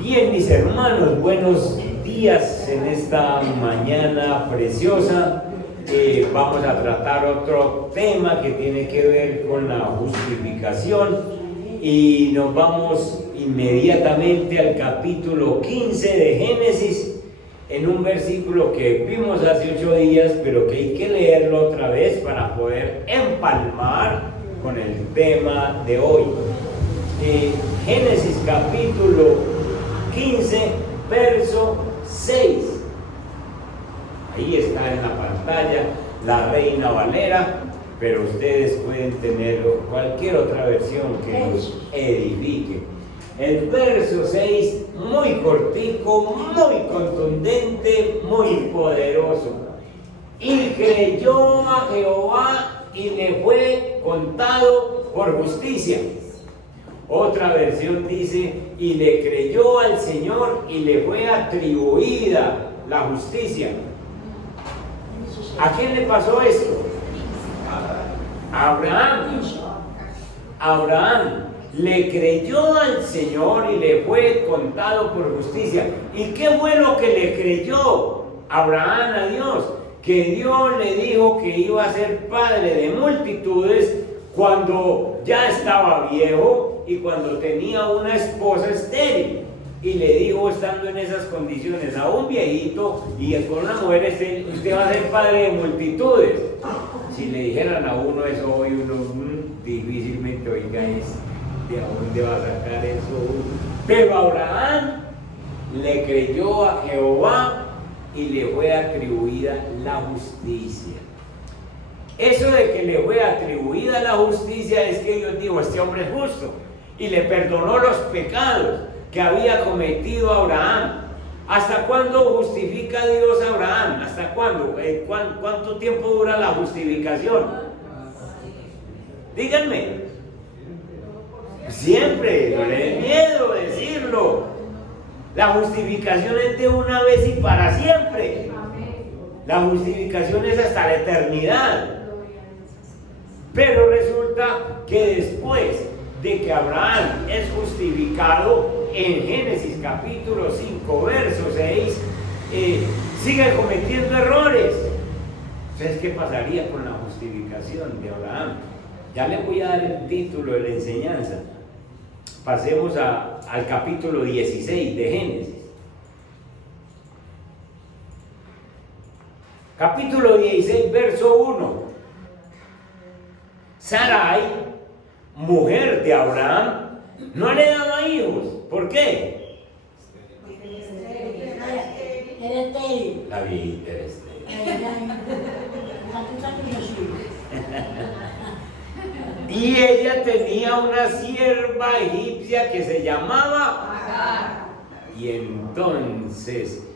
Bien, mis hermanos, buenos días en esta mañana preciosa. Vamos a tratar otro tema que tiene que ver con la justificación y nos vamos inmediatamente al capítulo 15 de Génesis, en un versículo que vimos hace 8 días, pero que hay que leerlo otra vez para poder empalmar con el tema de hoy. Génesis capítulo 15, verso 6. Ahí está en la pantalla la Reina Valera, pero ustedes pueden tener cualquier otra versión que nos edifique. El verso 6, muy cortico, muy contundente, muy poderoso. Y creyó a Jehová y le fue contado por justicia. Otra versión dice, y le creyó al Señor y le fue atribuida la justicia. ¿A quién le pasó esto? A Abraham. Abraham le creyó al Señor y le fue contado por justicia. ¿Y qué fue lo que le creyó Abraham a Dios? Que Dios le dijo que iba a ser padre de multitudes cuando ya estaba viejo y cuando tenía una esposa estéril. Y le dijo, estando en esas condiciones, a un viejito y con una mujer estéril, usted va a ser padre de multitudes. Si le dijeran a uno eso hoy, uno difícilmente oiga eso. ¿De dónde va a sacar eso? Pero Abraham le creyó a Jehová y le fue atribuida la justicia. Eso de que le fue atribuida la justicia es que Dios dijo, este hombre es justo, y le perdonó los pecados que había cometido Abraham. ¿Hasta cuándo justifica Dios a Abraham? ¿Hasta cuándo? ¿Cuánto tiempo dura la justificación? Díganme. Siempre, no le dé miedo decirlo. La justificación es de una vez y para siempre. La justificación es hasta la eternidad. Pero resulta que después de que Abraham es justificado, en Génesis capítulo 5, verso 6, sigue cometiendo errores. Entonces, ¿qué pasaría con la justificación de Abraham? Ya le voy a dar el título de la enseñanza. Pasemos al capítulo 16 de Génesis. Capítulo 16, verso 1. Sarai, mujer de Abraham, no le daba hijos. ¿Por qué? Era estéril. La viejita era estéril. Y ella tenía una sierva egipcia que se llamaba Agar. Y entonces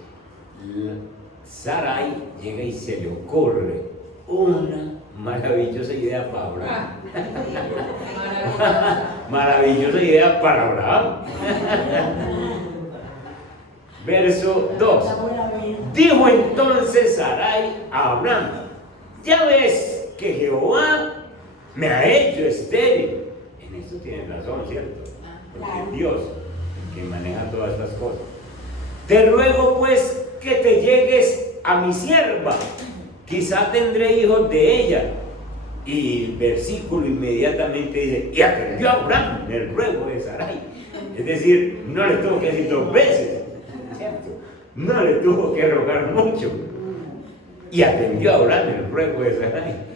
Sarai llega y se le ocurre una maravillosa idea para Abraham. Maravillosa idea para Abraham. Verso 2. Dijo entonces Sarai a Abraham, ya ves que Jehová me ha hecho estéril. En esto tienes razón, ¿cierto? Porque es Dios el que maneja todas estas cosas. Te ruego pues que te llegues a mi sierva, quizá tendré hijos de ella. Y el versículo inmediatamente dice, y atendió a Abraham el ruego de Sarai. Es decir, no le tuvo que decir 2 veces, ¿cierto? No le tuvo que rogar mucho. Y atendió a Abraham el ruego de Sarai.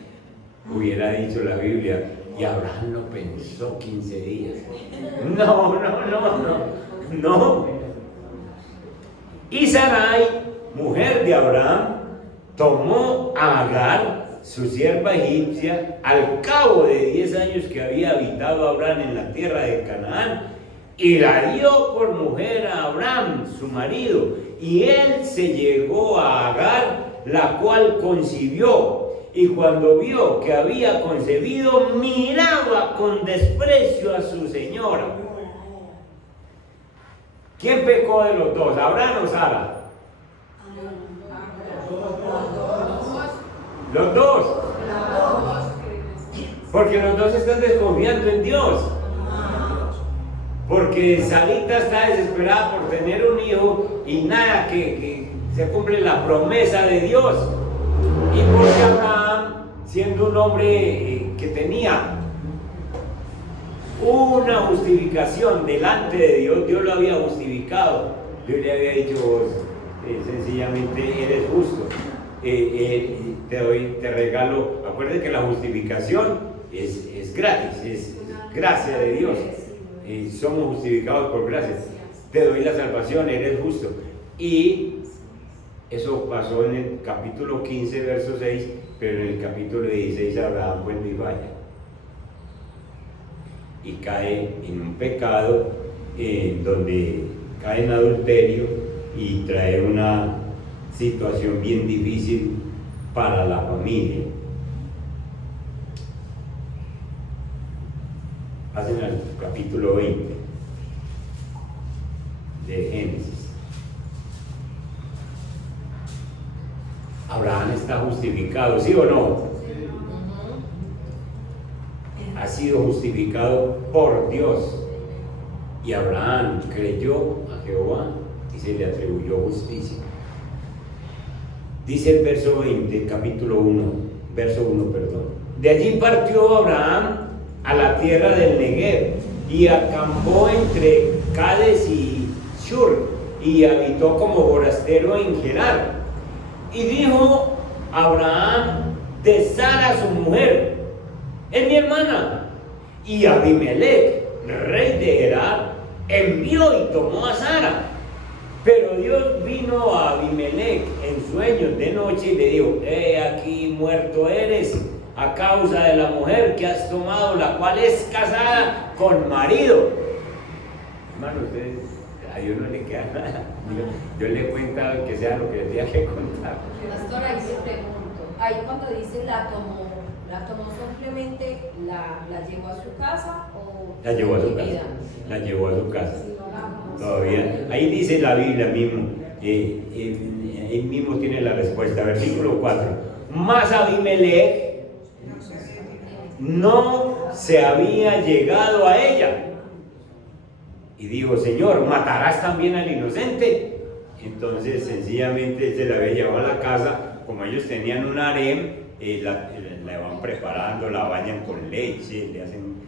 Hubiera dicho la Biblia, y Abraham lo pensó 15 días. No. Y Sarai, mujer de Abraham, tomó a Agar, su sierva egipcia, al cabo de 10 años que había habitado Abraham en la tierra de Canaán, y la dio por mujer a Abraham, su marido, y él se llegó a Agar, la cual concibió, y cuando vio que había concebido, miraba con desprecio a su señora. ¿Quién pecó de los dos, Abraham o Sara? Los dos. Porque los dos están desconfiando en Dios. porque Sarita está desesperada por tener un hijo y nada, que se cumple la promesa de Dios. Y porque Abraham, siendo un hombre que tenía una justificación delante de Dios, Dios lo había justificado. Dios le había dicho, vos sencillamente eres justo, te regalo. Acuérdense que la justificación es gratis, es gracia de Dios. Somos justificados por gracia. Te doy la salvación, eres justo. Y eso pasó en el capítulo 15, verso 6, pero en el capítulo 16 Abraham vuelve y falla. Y cae en un pecado donde cae en adulterio y trae una situación bien difícil para la familia. Pasen al capítulo 20 de Génesis. Abraham está justificado, ¿sí o no? Ha sido justificado por Dios. Y Abraham creyó a Jehová y se le atribuyó justicia. Dice el verso 20, capítulo 1, verso 1, perdón. De allí partió Abraham a la tierra del Negev y acampó entre Cades y Shur y habitó como forastero en Gerar. Y dijo Abraham de Sara su mujer, es mi hermana. Y Abimelech, rey de Gerar, envió y tomó a Sara. Pero Dios vino a Abimelech en sueños de noche y le dijo, he aquí muerto eres a causa de la mujer que has tomado, la cual es casada con marido. Hermano, ustedes, a Dios no le queda nada. Yo le cuento que sea lo que le tenga que contar. Pastor, ahí se pregunto, ahí cuando dice la tomó simplemente, la llevó a su casa o la llevó a su casa. La llevó a su casa. Todavía. Ahí dice la Biblia mismo, ahí mismo tiene la respuesta, versículo 4. Mas Abimelech no se había llegado a ella. Y dijo, Señor, ¿matarás también al inocente? Entonces, sencillamente, se la había llevado a la casa. Como ellos tenían un harem, la van preparando, la bañan con leche, le hacen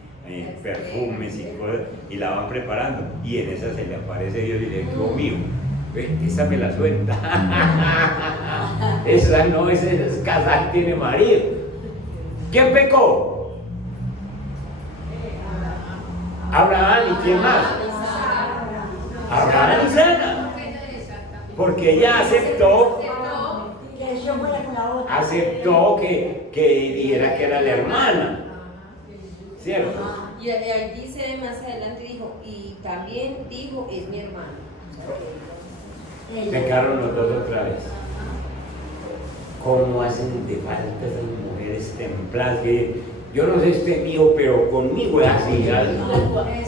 perfumes y cosas, y la van preparando. Y en esa se le aparece Dios y le dice, oh mío, esa me la suelta. Esa no, esa es casada, tiene marido. ¿Quién pecó? Abraham. ¿Y quién más? Abraham y Sara. Porque ella aceptó que dijera que era la hermana. ¿Cierto? Y ahí dice más adelante, dijo, y también dijo, es mi hermano. Pecaron los dos otra vez. ¿Cómo hacen de falta esas mujeres templadas? Que yo no sé este mío, pero conmigo es así.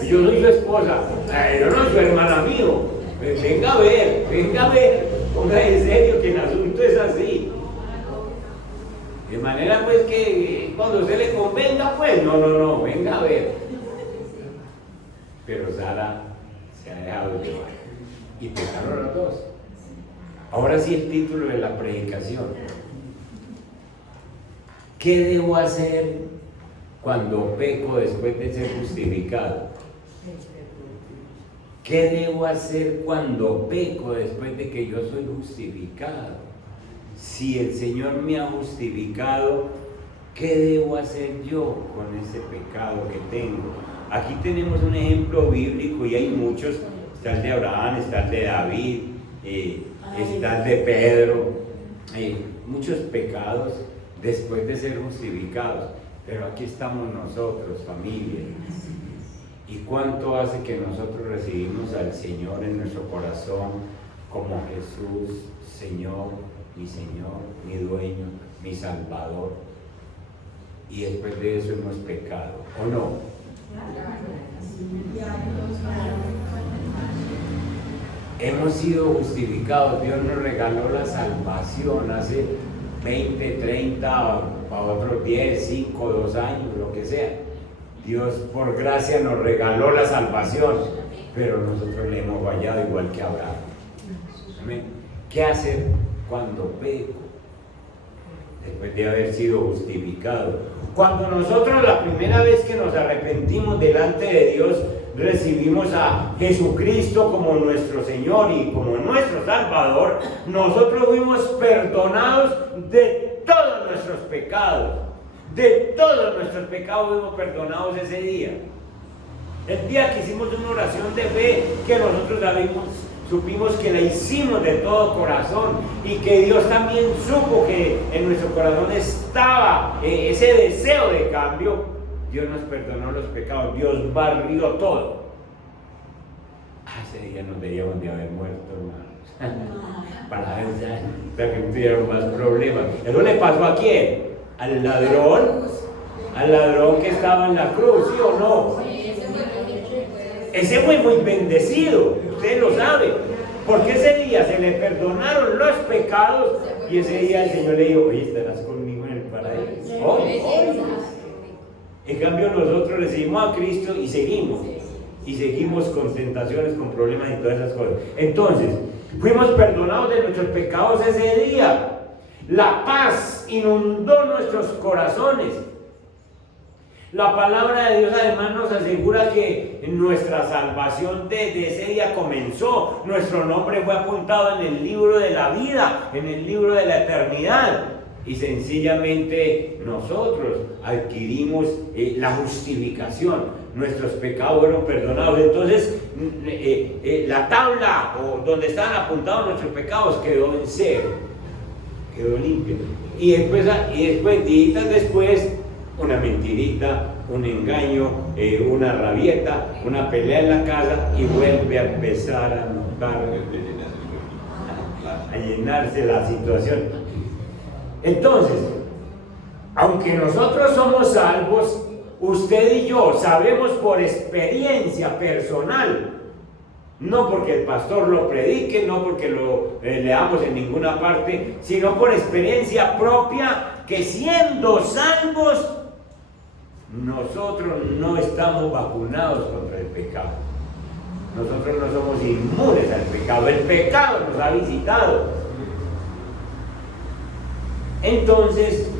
Yo soy su esposa, yo no soy su hermana mío. Venga a ver, ponga en serio que el asunto es así. De manera pues que cuando se le convenga, pues no, venga a ver. Pero Sara se ha dejado llevar y pecaron los dos. Ahora sí el título de la predicación. ¿Qué debo hacer cuando peco después de ser justificado? ¿Qué debo hacer cuando peco después de que yo soy justificado? Si el Señor me ha justificado, ¿qué debo hacer yo con ese pecado que tengo? Aquí tenemos un ejemplo bíblico y hay muchos. Está el de Abraham, está el de David, está el de Pedro. Muchos pecados después de ser justificados. Pero aquí estamos nosotros, familia. ¿Y cuánto hace que nosotros recibimos al Señor en nuestro corazón como Jesús, Señor, mi dueño, mi Salvador? Y después de eso hemos pecado, ¿o no? Hemos sido justificados. Dios nos regaló la salvación hace 20, 30, para otros 10, 5, 2 años, lo que sea. Dios por gracia nos regaló la salvación. pero nosotros le hemos fallado igual que Abraham. Amén. ¿Qué hacer cuando peco? Después de haber sido justificado. Cuando nosotros la primera vez que nos arrepentimos delante de Dios, recibimos a Jesucristo como nuestro Señor y como nuestro Salvador, nosotros fuimos perdonados de todos nuestros pecados. De todos nuestros pecados fuimos perdonados ese día. El día que hicimos una oración de fe, que nosotros supimos que la hicimos de todo corazón y que Dios también supo que en nuestro corazón estaba ese deseo de cambio, Dios nos perdonó los pecados, Dios barrió todo. Ese día nos debíamos de haber muerto, hermanos, para que no tuviéramos más problemas. ¿Eso le pasó a quién? Al ladrón que estaba en la cruz, ¿sí o no? Ese fue muy bendecido, usted lo sabe, porque ese día se le perdonaron los pecados y ese día el Señor le dijo, oye, estarás conmigo en el paraíso. Hoy. En cambio nosotros recibimos a Cristo y seguimos con tentaciones, con problemas y todas esas cosas. Entonces, fuimos perdonados de nuestros pecados ese día. La paz inundó nuestros corazones. La palabra de Dios además nos asegura que nuestra salvación desde ese día comenzó. Nuestro nombre fue apuntado en el libro de la vida, en el libro de la eternidad. Y sencillamente nosotros adquirimos la justificación. Nuestros pecados fueron perdonados. Entonces la tabla donde estaban apuntados nuestros pecados quedó en cero, quedó limpia. Y después días después, una mentirita, un engaño, una rabieta, una pelea en la casa y vuelve a empezar a notar, a llenarse la situación. Entonces, aunque nosotros somos salvos, usted y yo sabemos por experiencia personal, no porque el pastor lo predique, no porque lo leamos en ninguna parte, sino por experiencia propia, que siendo salvos, nosotros no estamos vacunados contra el pecado. Nosotros no somos inmunes al pecado. El pecado nos ha visitado. Entonces,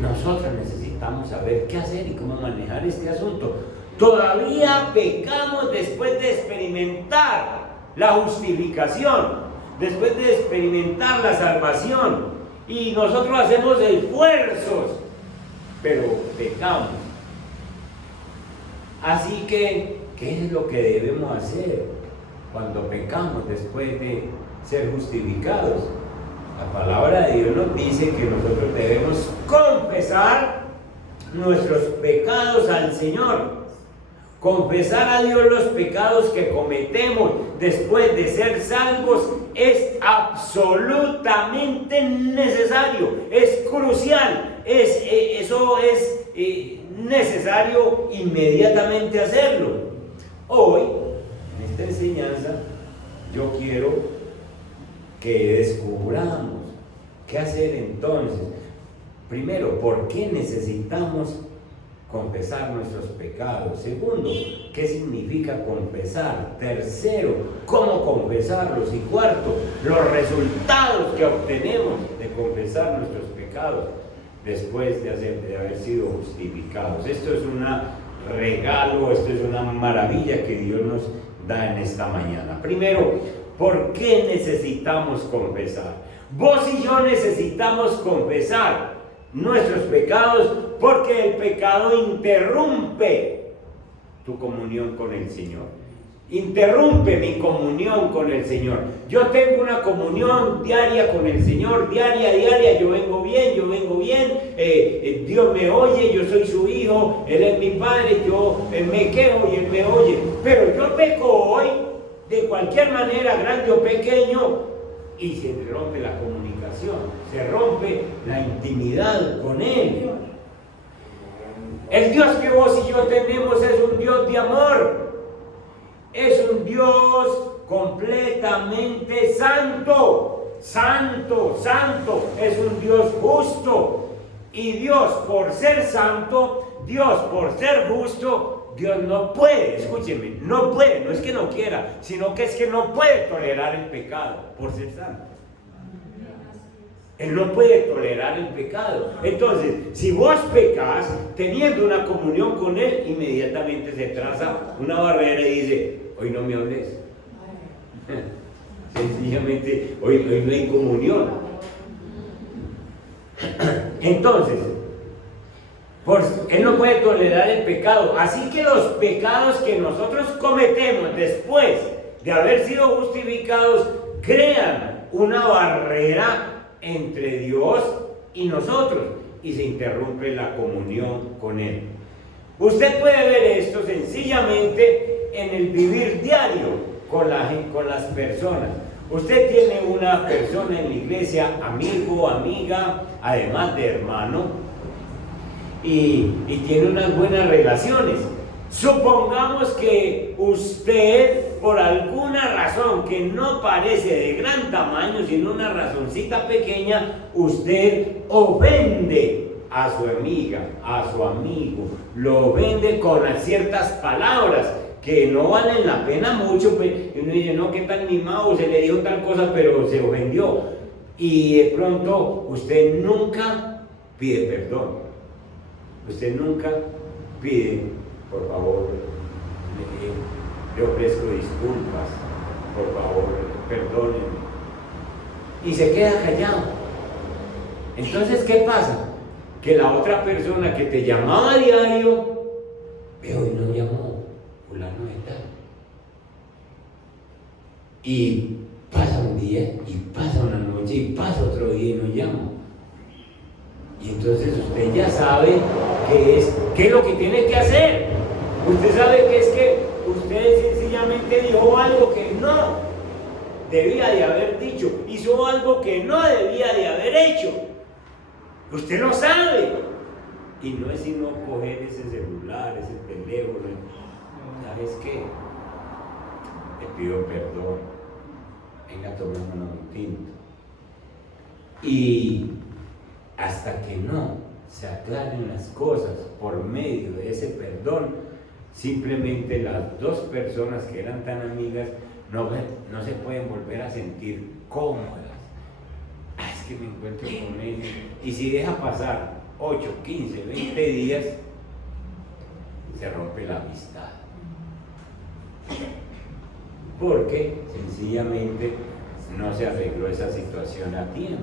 nosotros necesitamos saber qué hacer y cómo manejar este asunto. Todavía pecamos después de experimentar la justificación, después de experimentar la salvación. Y nosotros hacemos esfuerzos, pero pecamos. Así que, ¿qué es lo que debemos hacer cuando pecamos después de ser justificados? La palabra de Dios nos dice que nosotros debemos confesar nuestros pecados al Señor. Confesar a Dios los pecados que cometemos después de ser salvos es absolutamente necesario, es crucial, eso es necesario inmediatamente hacerlo. Hoy, en esta enseñanza, yo quiero que descubramos qué hacer entonces. Primero, ¿por qué necesitamos confesar nuestros pecados? Segundo, ¿qué significa confesar? Tercero, ¿cómo confesarlos? Y cuarto, los resultados que obtenemos de confesar nuestros pecados después de haber sido justificados. Esto es un regalo, esto es una maravilla que Dios nos da en esta mañana. Primero, ¿por qué necesitamos confesar? Vos y yo necesitamos confesar nuestros pecados porque el pecado interrumpe tu comunión con el Señor. Interrumpe mi comunión con el Señor. Yo tengo una comunión diaria con el Señor, diaria, yo vengo bien, Dios me oye, yo soy su hijo, Él es mi Padre, yo me quejo y Él me oye. Pero yo peco hoy, de cualquier manera, grande o pequeño, y se rompe la comunicación, se rompe la intimidad con Él. El Dios que vos y yo tenemos es un Dios de amor. Es un Dios completamente santo, es un Dios justo. Y Dios, por ser santo, Dios, por ser justo, Dios no puede, escúcheme, no puede, no es que no quiera, sino que es que no puede tolerar el pecado por ser santo. Él no puede tolerar el pecado. Entonces, si vos pecas, teniendo una comunión con Él, inmediatamente se traza una barrera y dice, hoy no me hables. Sencillamente, hoy no hay comunión. Entonces, Él no puede tolerar el pecado. Así que los pecados que nosotros cometemos después de haber sido justificados crean una barrera entre Dios y nosotros y se interrumpe la comunión con Él. Usted puede ver esto sencillamente en el vivir diario con las personas. Usted tiene una persona en la iglesia, amigo, amiga, además de hermano, y tiene unas buenas relaciones. Supongamos que usted, por alguna razón que no parece de gran tamaño, sino una razoncita pequeña, usted ofende a su amiga, a su amigo, lo ofende con ciertas palabras que no valen la pena mucho, pues, y uno dice, no, qué tan mimado, se le dijo tal cosa, pero se ofendió. Y de pronto usted nunca pide perdón. Usted nunca pide, por favor, le ofrezco disculpas, por favor, perdónenme. Y se queda callado. Entonces, ¿qué pasa? Que la otra persona que te llamaba a diario, hoy no llamó, fulano de tal. Y pasa un día, y pasa una noche, y pasa otro día y no llama. Y entonces usted ya sabe qué es lo que tiene que hacer. Usted sabe que es que usted sencillamente dijo algo que no debía de haber dicho, hizo algo que no debía de haber hecho. Usted lo sabe. Y no es sino coger ese celular, ese teléfono. ¿Sabes qué? Le pido perdón. Venga, tomémonos un tinto. Y hasta que no se aclaren las cosas por medio de ese perdón, simplemente las dos personas que eran tan amigas no se pueden volver a sentir cómodas. Es que me encuentro con él. Y si deja pasar 8, 15, 20 días, se rompe la amistad. Porque sencillamente no se arregló esa situación a tiempo.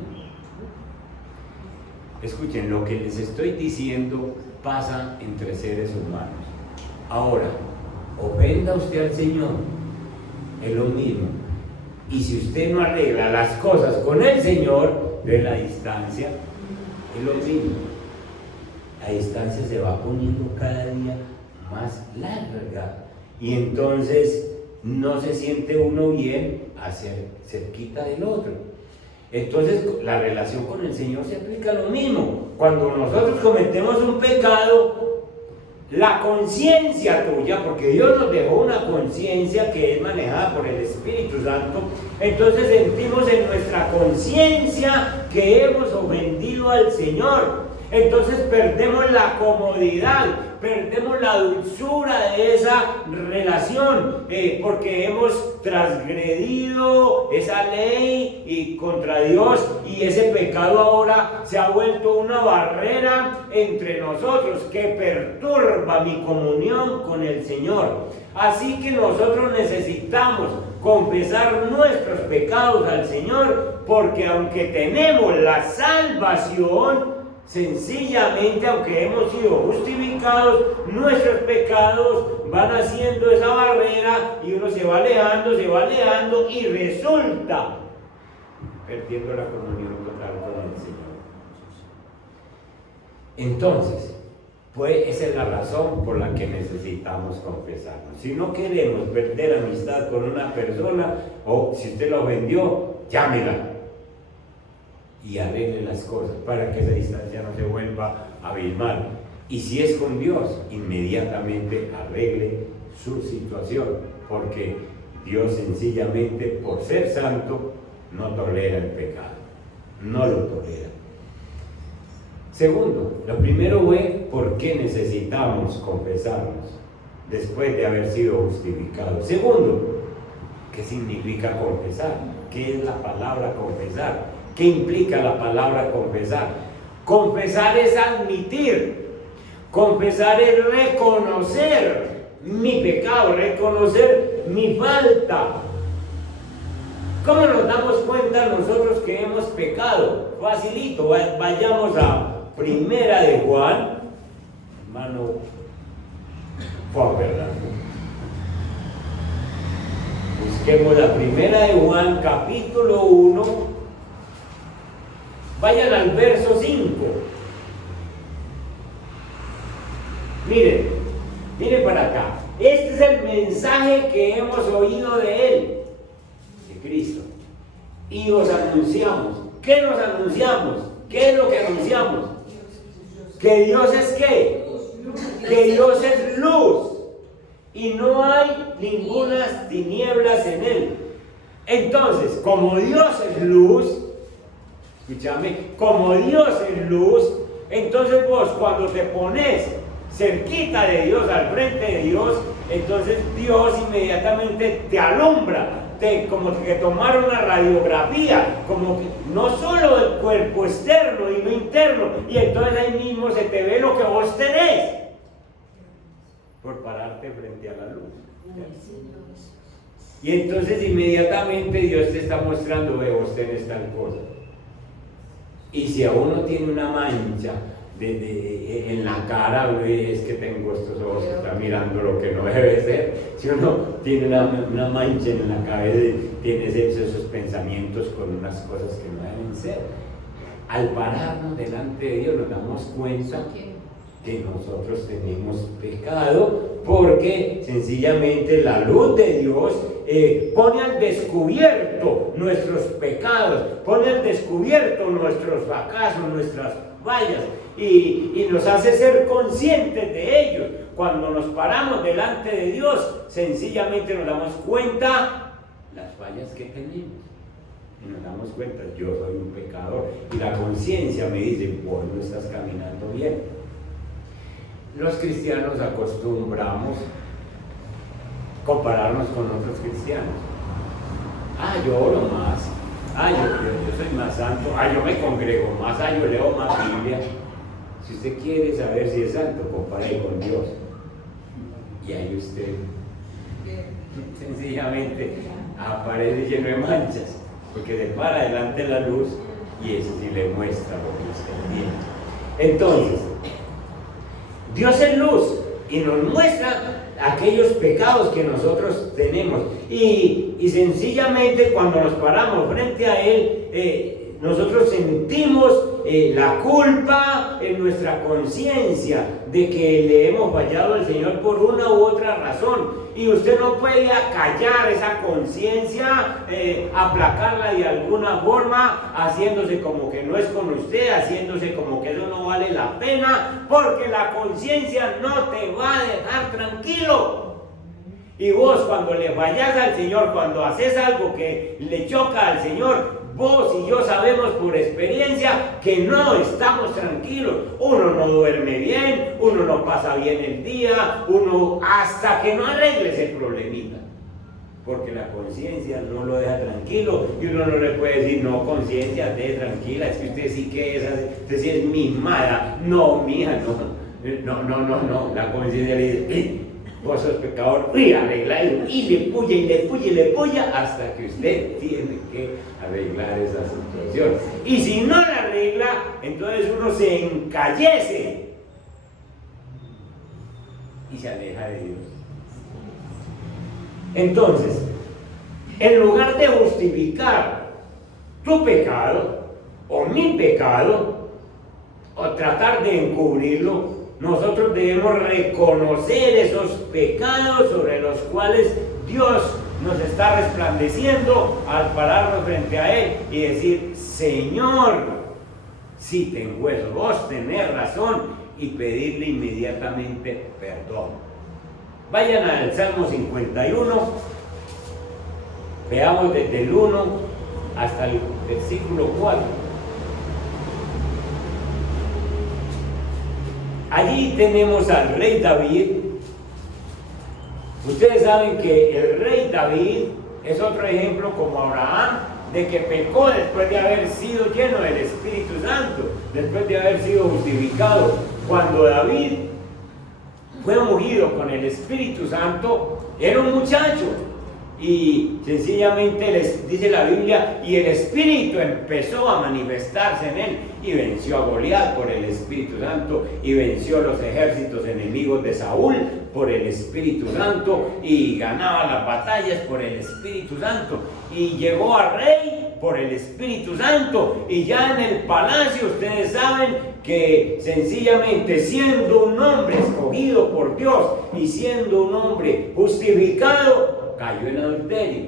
Escuchen, lo que les estoy diciendo pasa entre seres humanos. Ahora, ofenda usted al Señor, es lo mismo. Y si usted no arregla las cosas con el Señor, de la distancia, es lo mismo. La distancia se va poniendo cada día más larga. Y entonces no se siente uno bien a ser cerquita del otro. Entonces la relación con el Señor se aplica lo mismo. Cuando nosotros cometemos un pecado, la conciencia tuya, porque Dios nos dejó una conciencia que es manejada por el Espíritu Santo, entonces sentimos en nuestra conciencia que hemos ofendido al Señor. Entonces perdemos la comodidad, perdemos la dulzura de esa relación, porque hemos transgredido esa ley y contra Dios, y ese pecado ahora se ha vuelto una barrera entre nosotros que perturba mi comunión con el Señor. Así que nosotros necesitamos confesar nuestros pecados al Señor, porque aunque tenemos la salvación, sencillamente, aunque hemos sido justificados, nuestros pecados van haciendo esa barrera y uno se va alejando y resulta perdiendo la comunión total con el Señor. Entonces, pues esa es la razón por la que necesitamos confesarnos. Si no queremos perder amistad con una persona, o si usted la ofendió, llámela y arregle las cosas para que esa distancia no se vuelva abismal. Y si es con Dios, inmediatamente arregle su situación, porque Dios sencillamente, por ser santo, no tolera el pecado, no lo tolera. Segundo, lo primero fue por qué necesitamos confesarnos. después de haber sido justificado. Segundo, ¿qué significa confesar? ¿Qué es la palabra confesar? ¿Qué implica la palabra confesar? Confesar es admitir. Confesar es reconocer mi pecado, reconocer mi falta. ¿Cómo nos damos cuenta nosotros que hemos pecado? Facilito, vayamos a Primera de Juan, hermano Juan Fernando. Busquemos la Primera de Juan, capítulo 1. Vayan al verso 5. Miren para acá. Este es el mensaje que hemos oído de Él, de Cristo. Y os anunciamos. ¿Qué nos anunciamos? ¿Qué es lo que anunciamos? Que Dios es ¿qué? Que Dios es luz. Y no hay ninguna tinieblas en Él. Entonces, como Dios es luz, escúchame, como Dios es luz, entonces vos cuando te pones cerquita de Dios, al frente de Dios, entonces Dios inmediatamente te alumbra, como que tomar una radiografía, como que no solo el cuerpo externo y lo interno, y entonces ahí mismo se te ve lo que vos tenés, por pararte frente a la luz. Y entonces inmediatamente Dios te está mostrando, ve, vos tenés tal cosa. Y si a uno tiene una mancha en la cara, es que tengo estos ojos que están mirando lo que no debe ser. Si uno tiene una mancha en la cabeza, tiene esos pensamientos con unas cosas que no deben ser. Al pararnos delante de Dios nos damos cuenta que nosotros tenemos pecado, porque sencillamente la luz de Dios pone al descubierto nuestros pecados, pone al descubierto nuestros fracasos, nuestras fallas, y nos hace ser conscientes de ellos. Cuando nos paramos delante de Dios, sencillamente nos damos cuenta las fallas que tenemos. Y nos damos cuenta, yo soy un pecador, y la conciencia me dice, vos no estás caminando bien. Los cristianos acostumbramos compararnos con otros cristianos. Yo oro más, yo soy más santo, yo me congrego más, yo leo más Biblia. Si usted quiere saber si es santo, compare con Dios. Y ahí usted sencillamente aparece lleno de manchas, porque se para delante de la luz y eso sí le muestra lo que usted tiene. Entonces, Dios es luz y nos muestra aquellos pecados que nosotros tenemos, y sencillamente cuando nos paramos frente a Él, nosotros sentimos la culpa en nuestra conciencia de que le hemos fallado al Señor por una u otra razón, y usted no puede acallar esa conciencia, aplacarla de alguna forma, haciéndose como que no es con usted, haciéndose como que eso no vale la pena, porque la conciencia no te va a dejar tranquilo. Y vos, cuando le fallas al Señor, cuando haces algo que le choca al Señor, vos y yo sabemos por experiencia que no estamos tranquilos. Uno no duerme bien, uno no pasa bien el día, uno hasta que no arregle ese problemita, porque la conciencia no lo deja tranquilo, y uno no le puede decir, no, conciencia, deje tranquila, es que usted sí que es, usted sí es mimada. No, mija, no, la conciencia le dice, vos sos pecador, arregla eso, y le puya hasta que usted tiene que arreglar esa situación. Y si no la arregla, entonces uno se encallece y se aleja de Dios. Entonces, en lugar de justificar tu pecado o mi pecado, o tratar de encubrirlo, nosotros debemos reconocer esos pecados sobre los cuales Dios nos está resplandeciendo al pararnos frente a Él y decir, Señor, sí tengo eso, vos tenés razón, y pedirle inmediatamente perdón. Vayan al Salmo 51, veamos desde el 1 hasta el versículo 4. Allí tenemos al rey David Ustedes saben que el rey David es otro ejemplo como Abraham, de que pecó después de haber sido lleno del Espíritu Santo, después de haber sido justificado. Cuando David fue ungido con el Espíritu Santo, era un muchacho. Y sencillamente dice la Biblia, y el Espíritu empezó a manifestarse en él, y venció a Goliat por el Espíritu Santo, y venció los ejércitos enemigos de Saúl por el Espíritu Santo, y ganaba las batallas por el Espíritu Santo, y llegó a rey por el Espíritu Santo. Y ya en el palacio ustedes saben que sencillamente siendo un hombre escogido por Dios y siendo un hombre justificado, cayó en adulterio,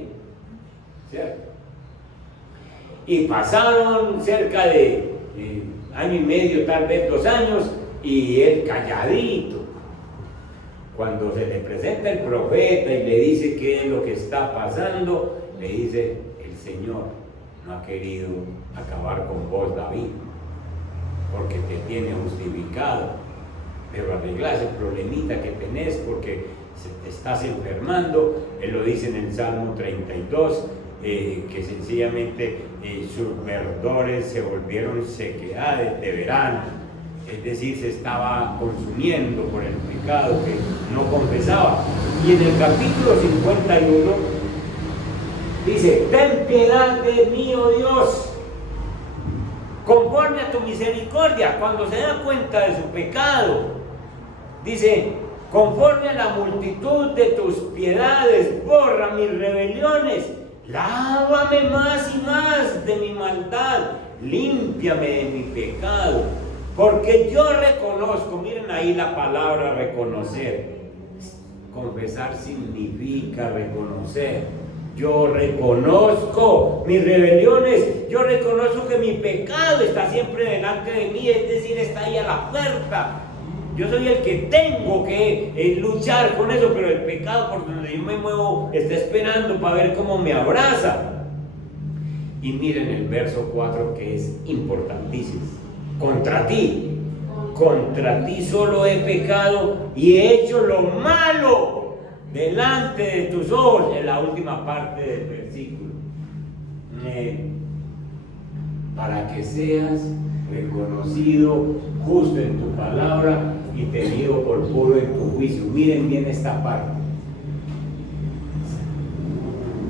¿cierto? Y pasaron cerca de año y medio, tal vez 2 años, y él calladito. Cuando se le presenta el profeta y le dice qué es lo que está pasando, le dice: el Señor no ha querido acabar con vos, David, porque te tiene justificado, pero arreglas el problemita que tenés porque te estás enfermando. Él lo dice en el Salmo 32, que sencillamente sus verdores se volvieron sequedades de verano, es decir, se estaba consumiendo por el pecado que no confesaba. Y en el capítulo 51 dice: ten piedad de mí, oh Dios, conforme a tu misericordia. Cuando se da cuenta de su pecado, dice: conforme a la multitud de tus piedades, borra mis rebeliones, lávame más y más de mi maldad, límpiame de mi pecado, porque yo reconozco. Miren ahí la palabra reconocer. Confesar significa reconocer. Yo reconozco mis rebeliones, yo reconozco que mi pecado está siempre delante de mí, es decir, está ahí a la puerta. Yo soy el que tengo que luchar con eso, pero el pecado por donde yo me muevo está esperando para ver cómo me abraza. Y miren el verso 4, que es importantísimo: contra ti solo he pecado y he hecho lo malo delante de tus ojos. En la última parte del versículo, para que seas reconocido justo en tu palabra y tenido por puro en tu juicio. Miren bien esta parte.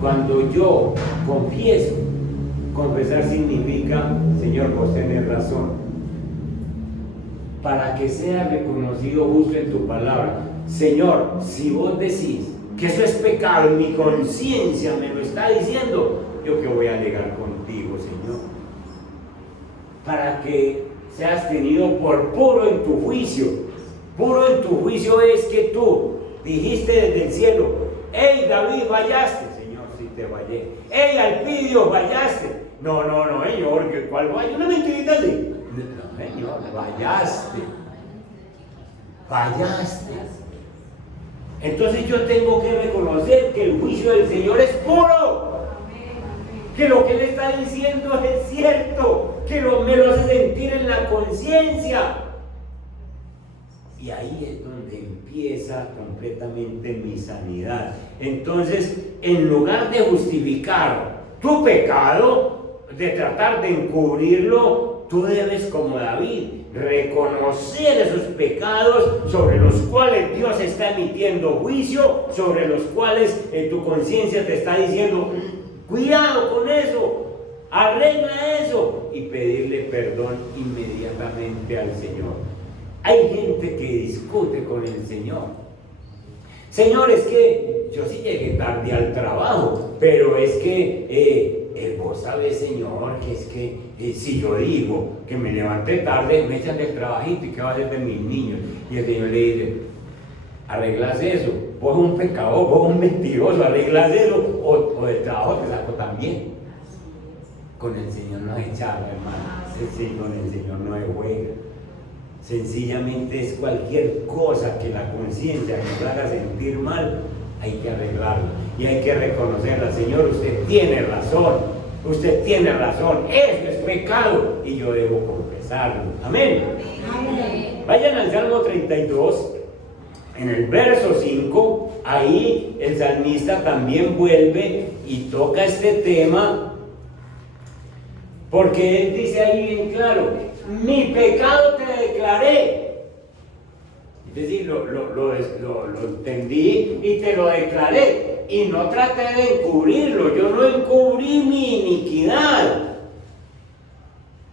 Cuando yo confieso, confesar significa: Señor, vos tenés razón, para que sea reconocido justo en tu palabra. Señor, si vos decís que eso es pecado y mi conciencia me lo está diciendo, yo que voy a alegar contigo, Señor, para que seas tenido por puro en tu juicio. Puro en tu juicio es que tú dijiste desde el cielo: hey David, fallaste. Señor, sí te fallé. Hey Alpidio, fallaste. No, Señor, ¿cuál fallo? Una mentirita así. No, Señor, fallaste. Entonces yo tengo que reconocer que el juicio del Señor es puro, que lo que Él está diciendo es cierto, que me lo hace sentir en la conciencia. Y ahí es donde empieza completamente mi sanidad. Entonces, en lugar de justificar tu pecado, de tratar de encubrirlo, tú debes, como David, reconocer esos pecados sobre los cuales Dios está emitiendo juicio, sobre los cuales tu conciencia te está diciendo: cuidado con eso, arregla eso, y pedirle perdón inmediatamente al Señor. Hay gente que discute con el Señor. Señor, es que yo sí llegué tarde al trabajo, pero es que vos sabés, Señor, que es que si yo digo que me levanté tarde, me echan del trabajito, y qué va a hacer de mis niños. Y el Señor le dice: arreglas eso, vos un pecador, vos un mentiroso, arreglas eso, o del trabajo te saco también. Con el Señor no es charla, hermano. Con el Señor no es juega. Sencillamente es cualquier cosa que la conciencia nos haga sentir mal, hay que arreglarlo y hay que reconocerla. Señor, usted tiene razón, eso es pecado y yo debo confesarlo. Amén. Amén. Vayan al Salmo 32, en el verso 5, ahí el salmista también vuelve y toca este tema, porque él dice ahí bien claro, mi pecado te declaré. Es decir, lo entendí y te lo declaré. Y no traté de encubrirlo, yo no encubrí mi iniquidad.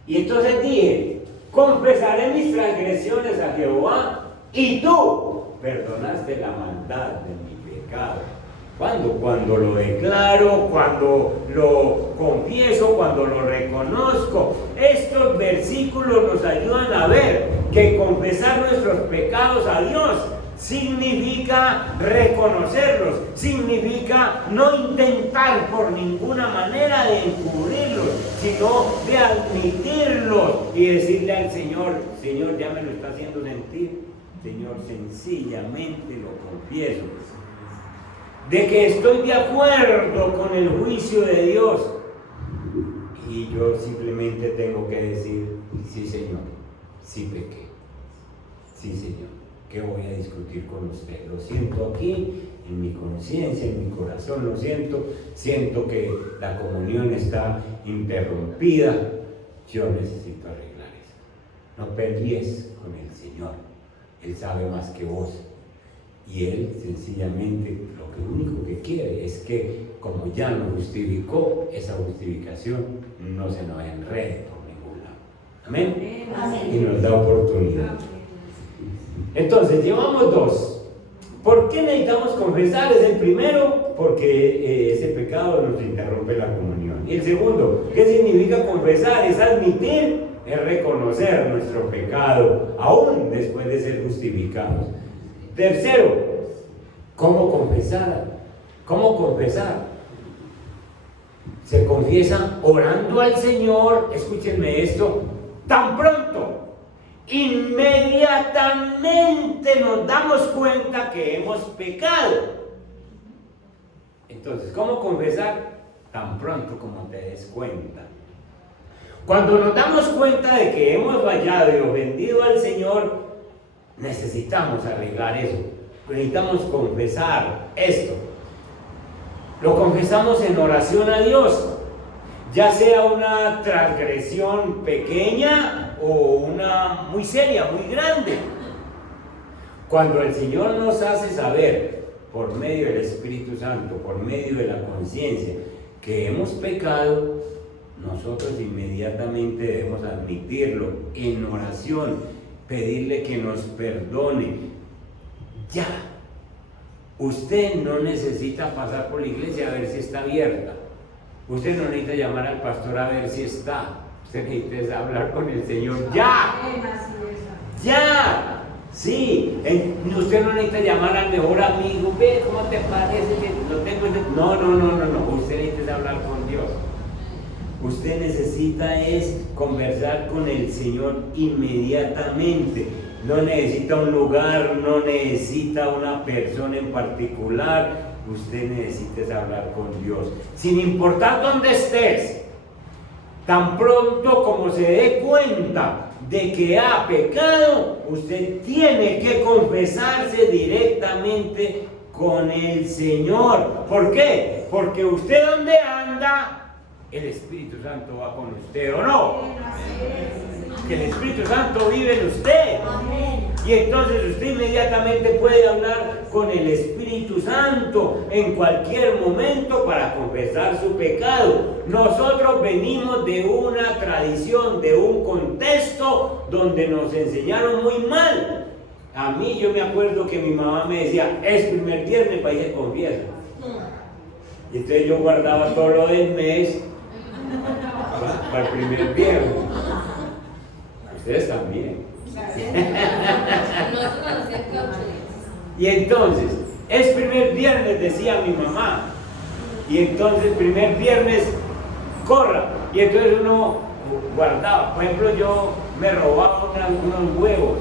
Y entonces dije, confesaré mis transgresiones a Jehová, y tú perdonaste la maldad de mi pecado. ¿Cuándo? Cuando lo declaro, cuando lo confieso, cuando lo reconozco. Estos versículos nos ayudan a ver que confesar nuestros pecados a Dios significa reconocerlos, significa no intentar por ninguna manera de encubrirlos, sino de admitirlos y decirle al Señor, Señor, ya me lo está haciendo sentir, Señor, sencillamente lo confieso, de que estoy de acuerdo con el juicio de Dios, y yo simplemente tengo que decir, sí, Señor, sí pequé, sí, Señor. ¿Qué voy a discutir con usted? Lo siento aquí, en mi conciencia, en mi corazón, lo siento que la comunión está interrumpida, yo necesito arreglar esto. No pelees con el Señor, Él sabe más que vos, y Él sencillamente lo único que quiere es que, como ya nos justificó, esa justificación no se nos enrede por ningún lado. Amén. Amén. Y nos da oportunidad. Entonces, llevamos dos. ¿Por qué necesitamos confesar? Es el primero, porque ese pecado nos interrumpe la comunión. Y el segundo, ¿qué significa confesar? Es admitir, es reconocer nuestro pecado, aún después de ser justificados. Tercero, ¿cómo confesar? ¿Cómo confesar? Se confiesa orando al Señor, escúchenme esto, tan pronto, inmediatamente nos damos cuenta que hemos pecado. Entonces, ¿cómo confesar? Tan pronto como te des cuenta. Cuando nos damos cuenta de que hemos fallado y ofendido al Señor, necesitamos arreglar eso. Necesitamos confesar esto. Lo confesamos en oración a Dios, ya sea una transgresión pequeña o una muy seria, muy grande. Cuando el Señor nos hace saber, por medio del Espíritu Santo, por medio de la conciencia, que hemos pecado, nosotros inmediatamente debemos admitirlo en oración, pedirle que nos perdone. Ya. Usted no necesita pasar por la iglesia a ver si está abierta. Usted no necesita llamar al pastor a ver si está. Usted necesita hablar con el Señor. ¡Ya! ¡Ya! Sí. Usted no necesita llamar al mejor amigo. Ve, ¿cómo te parece que lo tengo? No. Usted necesita hablar con Dios. Usted necesita es conversar con el Señor inmediatamente. No necesita un lugar, no necesita una persona en particular. Usted necesita hablar con Dios. Sin importar dónde estés, tan pronto como se dé cuenta de que ha pecado, usted tiene que confesarse directamente con el Señor. ¿Por qué? Porque usted donde anda, el Espíritu Santo va con usted, ¿o no? Que el Espíritu Santo vive en usted. Y entonces usted inmediatamente puede hablar con el Espíritu Santo en cualquier momento para confesar su pecado. Nosotros venimos de una tradición, de un contexto donde nos enseñaron muy mal. A mí, yo me acuerdo que mi mamá me decía, es primer viernes para ir a confiesa. Y entonces yo guardaba todo lo del mes para el primer viernes. Ustedes también. Y entonces, es primer viernes, decía mi mamá. Y entonces, primer viernes, corra. Y entonces uno guardaba. Por ejemplo, yo me robaba unos huevos.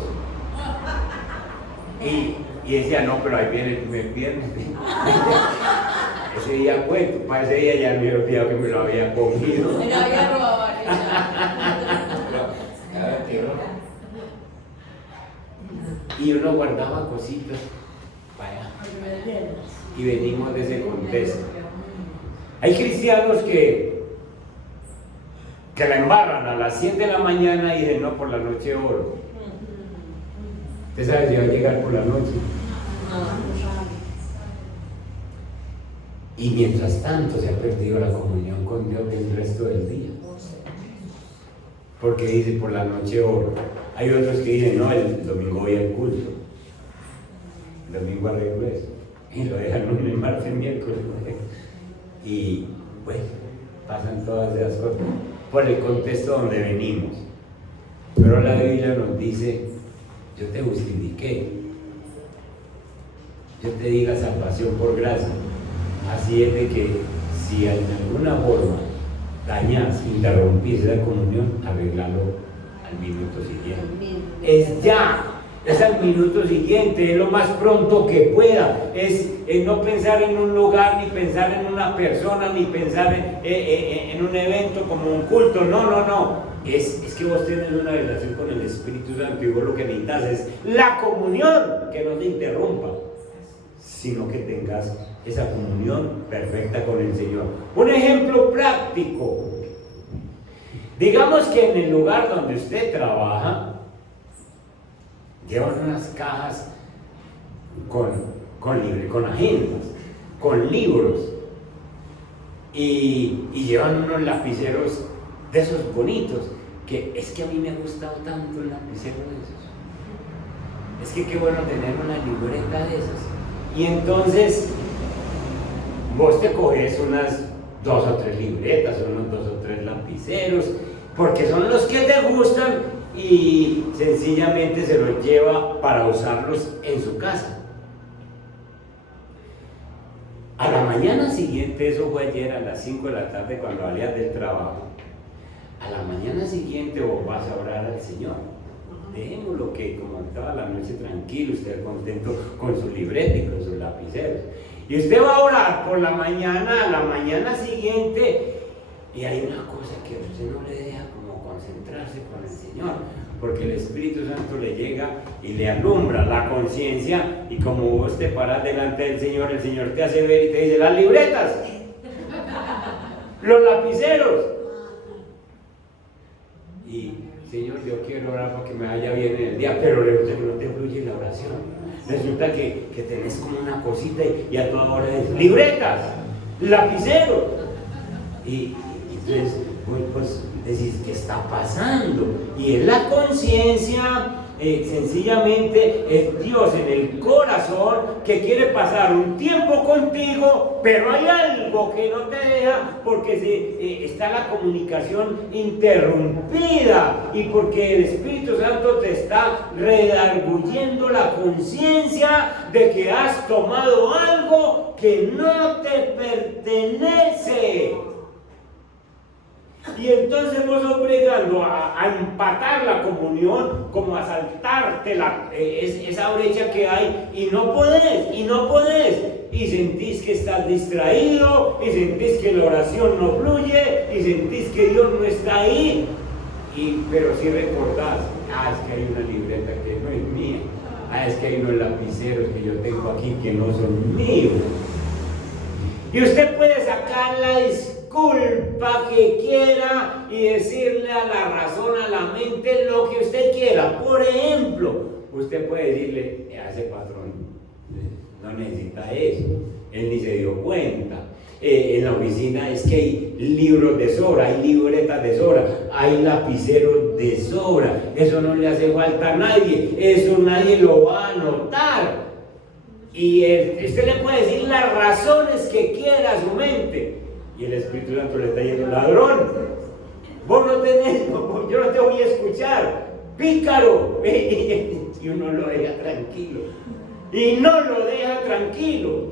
Y decía, no, pero ahí viene el primer viernes. Ese día cuento. Para ese día ya me había olvidado que me lo había comido. Me lo había robado. Y uno guardaba cositas para allá. Y venimos de ese contexto. Hay cristianos que la embarran a las 7 de la mañana y dicen, no, por la noche oro. ¿Usted sabe si va a llegar por la noche? Y mientras tanto se ha perdido la comunión con Dios el resto del día. Porque dice, por la noche oro. Hay otros que dicen, no, el domingo voy al culto. El domingo arreglo eso. Y lo dejan lunes, martes, miércoles. Y pues pasan todas esas cosas por el contexto donde venimos. Pero la Biblia nos dice, yo te justifiqué, yo te di la salvación por gracia. Así es de que si de alguna forma dañas, interrumpís la comunión, arreglalo al minuto siguiente. Es ya. Es al minuto siguiente, es lo más pronto que pueda, es no pensar en un lugar, ni pensar en una persona, ni pensar en un evento como un culto, no, es que vos tenés una relación con el Espíritu Santo y vos lo que necesitas es la comunión, que no te interrumpa, sino que tengas esa comunión perfecta con el Señor. Un ejemplo práctico, digamos que en el lugar donde usted trabaja, llevan unas cajas con agendas, con libros y llevan unos lapiceros de esos bonitos, que es que a mí me ha gustado tanto el lapicero de esos. Es que qué bueno tener una libreta de esas. Y entonces vos te coges unas 2 o 3 libretas, unos 2 o 3 lapiceros, porque son los que te gustan, y sencillamente se los lleva para usarlos en su casa. A la mañana siguiente, eso fue ayer a las 5 de la tarde cuando salías del trabajo, a la mañana siguiente vos vas a orar al Señor. Dejémoslo que como estaba la noche tranquilo, usted contento con su libreta y con sus lapiceros. Y usted va a orar por la mañana, a la mañana siguiente, y hay una cosa que a usted no le deja como concentrarse con el Señor, porque el Espíritu Santo le llega y le alumbra la conciencia, y como vos te paras delante del Señor, el Señor te hace ver y te dice, las libretas, los lapiceros. Y Señor, yo quiero orar para que me vaya bien en el día, pero resulta que no te fluye la oración. Resulta que tenés como una cosita y a toda hora es libretas, lapiceros. Y entonces, pues decís, ¿qué está pasando? Y es la conciencia, sencillamente es Dios en el corazón que quiere pasar un tiempo contigo, pero hay algo que no te deja porque está la comunicación interrumpida y porque el Espíritu Santo te está redarguyendo la conciencia de que has tomado algo que no te pertenece. Y entonces vos obligando a empatar la comunión, como a saltarte esa brecha que hay, y no podés, y sentís que estás distraído, y sentís que la oración no fluye, y sentís que Dios no está ahí, pero si recordás, es que hay una libreta que no es mía, es que hay unos lapiceros que yo tengo aquí que no son míos. Y usted puede sacar la disculpa que quiera y decirle a la razón, a la mente, lo que usted quiera. Por ejemplo, usted puede decirle a ese patrón, no necesita eso, él ni se dio cuenta. En la oficina es que hay libros de sobra, hay libretas de sobra, hay lapiceros de sobra. Eso no le hace falta a nadie, eso nadie lo va a notar. Y usted le puede decir las razones que quiera a su mente. Y el Espíritu Santo le está diciendo, ladrón, vos no tenés, yo no te voy a escuchar, pícaro. Y uno lo deja tranquilo. Y no lo deja tranquilo.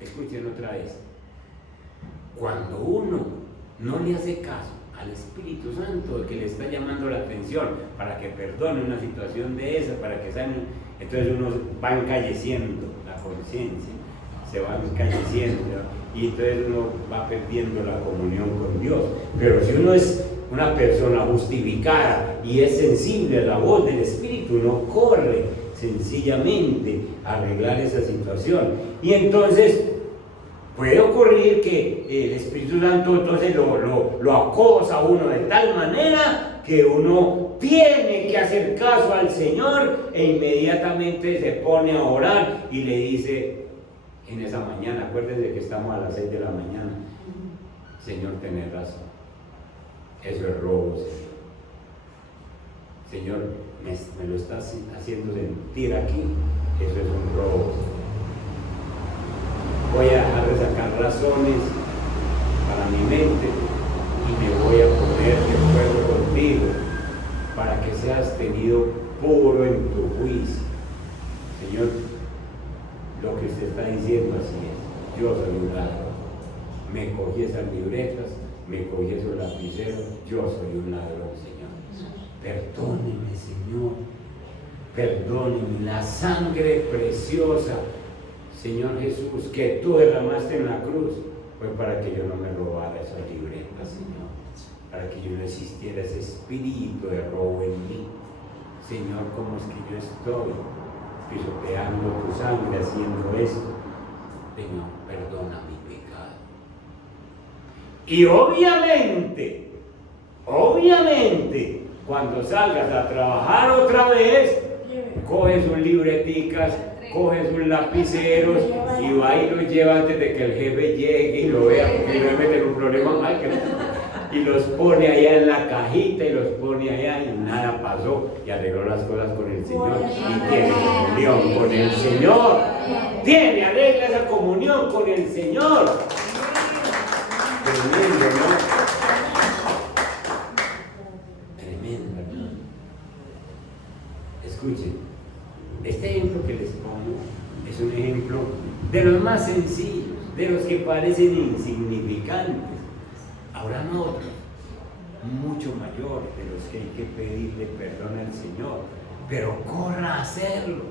Escuchen otra vez. Cuando uno no le hace caso al Espíritu Santo que le está llamando la atención para que perdone una situación de esa, para que sane, entonces uno va encalleciendo la conciencia, se va encalleciendo y entonces uno va perdiendo la comunión con Dios. Pero si uno es una persona justificada y es sensible a la voz del Espíritu, uno corre, sencillamente arreglar esa situación. Y entonces puede ocurrir que el Espíritu Santo entonces lo acosa a uno de tal manera que uno tiene que hacer caso al Señor e inmediatamente se pone a orar y le dice en esa mañana, acuérdense que estamos a las 6 de la mañana, Señor, tenés razón, eso es robo, Señor, me lo estás haciendo sentir aquí, eso es un robo, Señor. Voy a dejar de sacar razones para mi mente y me voy a poner de acuerdo contigo para que seas tenido puro en tu juicio. Señor, lo que usted está diciendo así es, yo soy un ladrón, me cogí esas libretas, me cogí esos lapiceros, yo soy un ladrón, Señor. Perdóneme, Señor, perdóneme, la sangre preciosa, Señor Jesús, que tú derramaste en la cruz, fue para que yo no me robara esas libretas, Señor, para que yo no existiera ese espíritu de robo en mí. Señor, ¿cómo es que yo estoy pisoteando tu sangre, haciendo esto? Señor, perdona mi pecado. Y obviamente, cuando salgas a trabajar otra vez, coges sus libreticas, coge sus lapiceros y va y los lleva antes de que el jefe llegue y lo vea, porque le va a meter un problema más y los pone allá en la cajita y los pone allá y nada pasó y arregló las cosas con el Señor y tiene comunión con el Señor. Arregla esa comunión con el Señor. Tremendo, ¿no? Tremendo, ¿no? Escuchen, este ejemplo que les pongo es un ejemplo de los más sencillos, de los que parecen insignificantes. Habrán otros, mucho mayor, de los que hay que pedirle perdón al Señor, pero corra a hacerlo,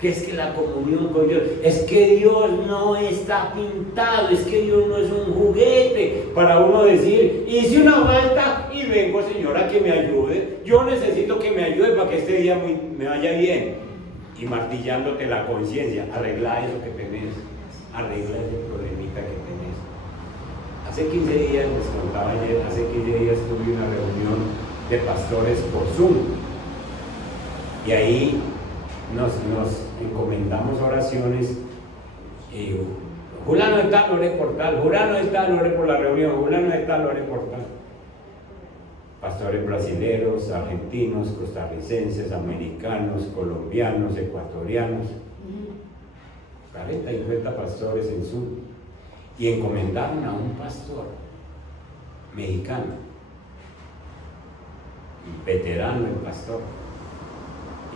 que es que la comunión con Dios, es que Dios no está pintado, es que Dios no es un juguete para uno decir, hice una falta y vengo, Señor, a que me ayude, yo necesito que me ayude para que este día me vaya bien, y martillándote la conciencia, arregla eso que tenés, arregla ese problemita que tenés. Hace 15 días, les contaba ayer, hace 15 días tuve una reunión de pastores por Zoom y ahí nos encomendamos oraciones. Fulano de tal, ore por tal, fulano de tal, ore por la reunión, fulano de tal, ore por tal. Pastores brasileños, argentinos, costarricenses, americanos, colombianos, ecuatorianos, 40 y 50 pastores en Zoom. Y encomendaron a un pastor mexicano, veterano el pastor,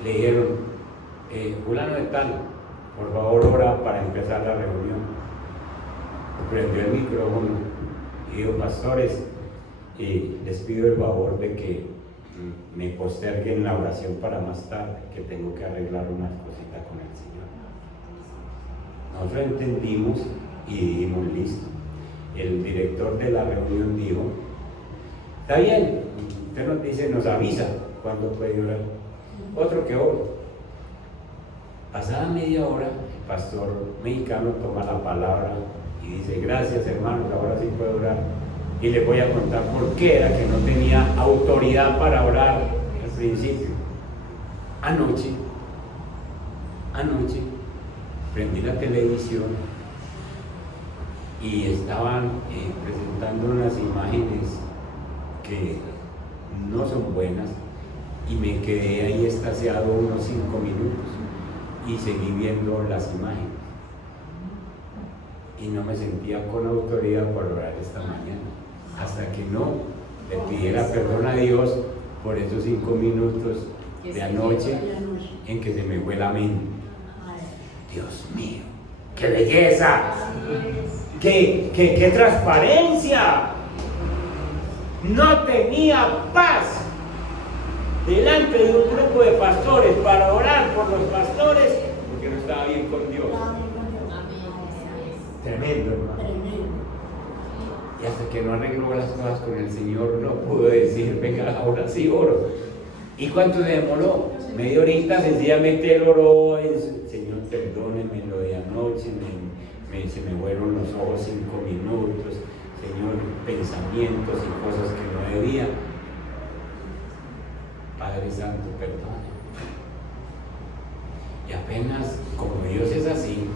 y le dijeron, fulano de tal, por favor ora para empezar la reunión. Prendió el micrófono y dijo, pastores, les pido el favor de que me posterguen la oración para más tarde, que tengo que arreglar unas cositas con el Señor. Nosotros entendimos y dijimos, listo. El director de la reunión dijo, está bien, usted nos dice, nos avisa cuándo puede orar. Otro que ora. Pasada media hora, el pastor mexicano toma la palabra y dice, gracias hermanos, ahora sí puedo orar. Y les voy a contar por qué era que no tenía autoridad para orar al principio. Anoche, prendí la televisión y estaban presentando unas imágenes que no son buenas y me quedé ahí extasiado unos 5 minutos y seguí viendo las imágenes y no me sentía con autoridad para orar esta mañana hasta que no le pidiera perdón a Dios por esos 5 minutos de anoche en que se me fue la mente. Dios mío, ¡qué belleza! ¡Qué transparencia! No tenía paz delante de un grupo de pastores para orar por los pastores porque no estaba bien con Dios. Tremendo, hermano. Y hasta que no arregló las cosas con el Señor, no pudo decir, venga, ahora sí oro. ¿Y cuánto demoró? media horita sencillamente él oró, Señor, perdóneme lo de anoche, se me fueron los ojos 5 minutos, Señor, pensamientos y cosas que no debía. Padre Santo, perdona. Y apenas, como Dios es así,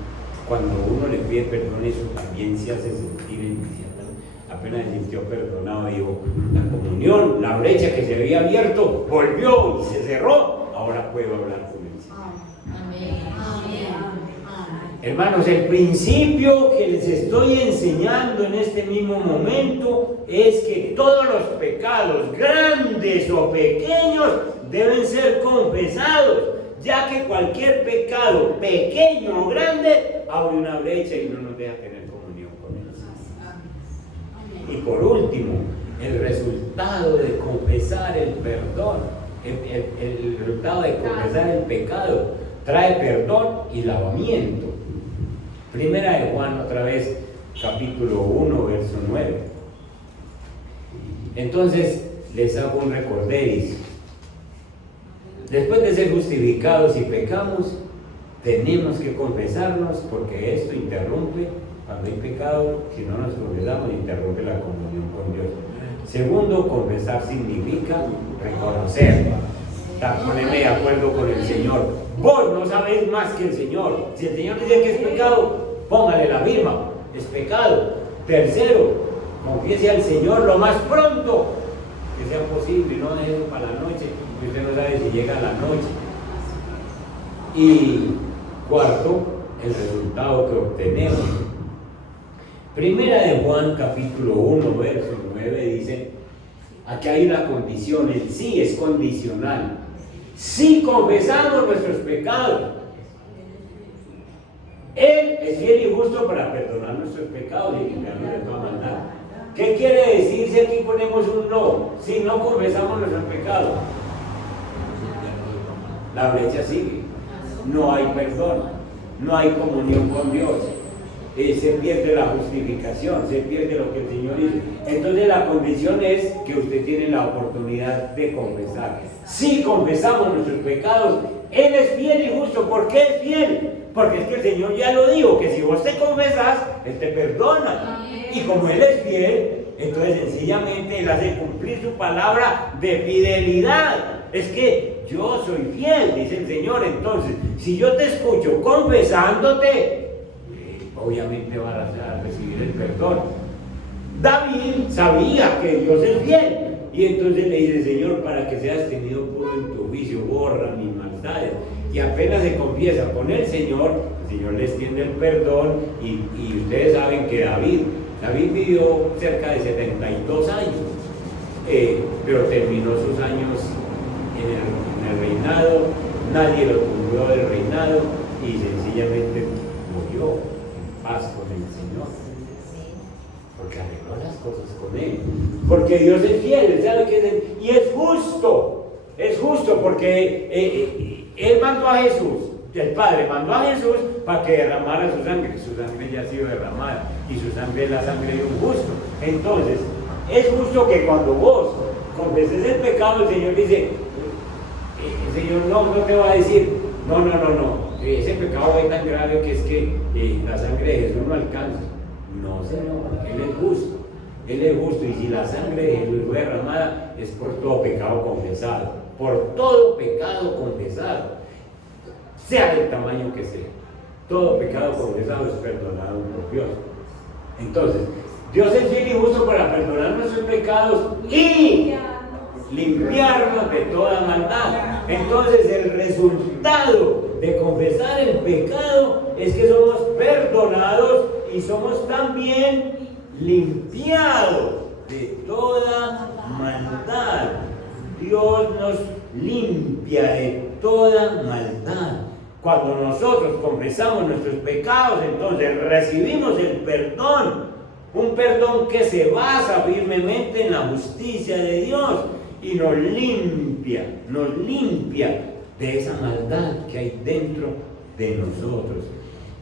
cuando uno le pide perdón, eso también se hace sentir inmediatamente. Apenas se sintió perdonado, dijo, la comunión, la brecha que se había abierto, volvió y se cerró. Ahora puedo hablar con el Señor. Amén. Hermanos, el principio que les estoy enseñando en este mismo momento es que todos los pecados, grandes o pequeños, deben ser confesados, ya que cualquier pecado, pequeño o grande, abre una brecha y no nos deja tener comunión con Él. Y por último, el resultado de confesar el perdón, el resultado de confesar el pecado, trae perdón y lavamiento. Primera de Juan, otra vez, capítulo 1, verso 9. Entonces, les hago un recorderis. Después de ser justificados y pecamos, tenemos que confesarnos, porque esto interrumpe, cuando hay pecado, si no nos confesamos, interrumpe la comunión con Dios. Segundo, confesar significa reconocer. Ponerme de acuerdo con el Señor. Vos no sabés más que el Señor. Si el Señor dice que es pecado, póngale la firma. Es pecado. Tercero, confiese al Señor lo más pronto que sea posible. No deje eso para la noche, que usted no sabe si llega a la noche. Y cuarto, el resultado que obtenemos. Primera de Juan, capítulo 1, verso 9, dice: aquí hay una condición, el sí es condicional. Si confesamos nuestros pecados, Él es fiel y justo para perdonar nuestros pecados y limpiarnos de toda maldad. ¿Qué quiere decir si aquí ponemos un no? Si no confesamos nuestros pecados, la brecha sigue. No hay perdón, no hay comunión con Dios. Se pierde la justificación, se pierde lo que el Señor hizo. Entonces la condición es que usted tiene la oportunidad de confesar. Si confesamos nuestros pecados, Él es fiel y justo. ¿Por qué es fiel? Porque es que el Señor ya lo dijo, que si vos te confesas, Él te perdona. Y como Él es fiel, entonces sencillamente Él hace cumplir su palabra de fidelidad. Es que yo soy fiel, dice el Señor. Entonces, si yo te escucho confesándote, obviamente vas a recibir el perdón. David sabía que Dios es fiel, y entonces le dice: Señor, para que seas tenido puro en tu juicio, borra mis maldades. Y apenas se confiesa con el Señor le extiende el perdón. Y ustedes saben que David vivió cerca de 72 años, pero terminó sus años en el reinado. Nadie lo tumbó del reinado y sencillamente murió paz con el Señor, porque arregló las cosas con Él, porque Dios es fiel, ¿sabe qué? Y es justo porque Él mandó a Jesús, el Padre mandó a Jesús para que derramara su sangre ya ha sido derramada, y su sangre es la sangre de un justo. Entonces, es justo que cuando vos confeses el pecado, el Señor dice, el Señor no te va a decir, no, ese pecado es tan grave que es que la sangre de Jesús no alcanza. No, Señor, Él es justo, y si la sangre de Jesús fue derramada, es por todo pecado confesado, sea del tamaño que sea. Todo pecado confesado es perdonado por Dios. Entonces, Dios es fiel y justo para perdonar nuestros pecados y limpiarnos de toda maldad. Entonces, el resultado de confesar el pecado es que somos perdonados y somos también limpiados de toda maldad. Dios nos limpia de toda maldad. Cuando nosotros confesamos nuestros pecados, entonces recibimos el perdón, un perdón que se basa firmemente en la justicia de Dios y nos limpia de esa maldad que hay dentro de nosotros.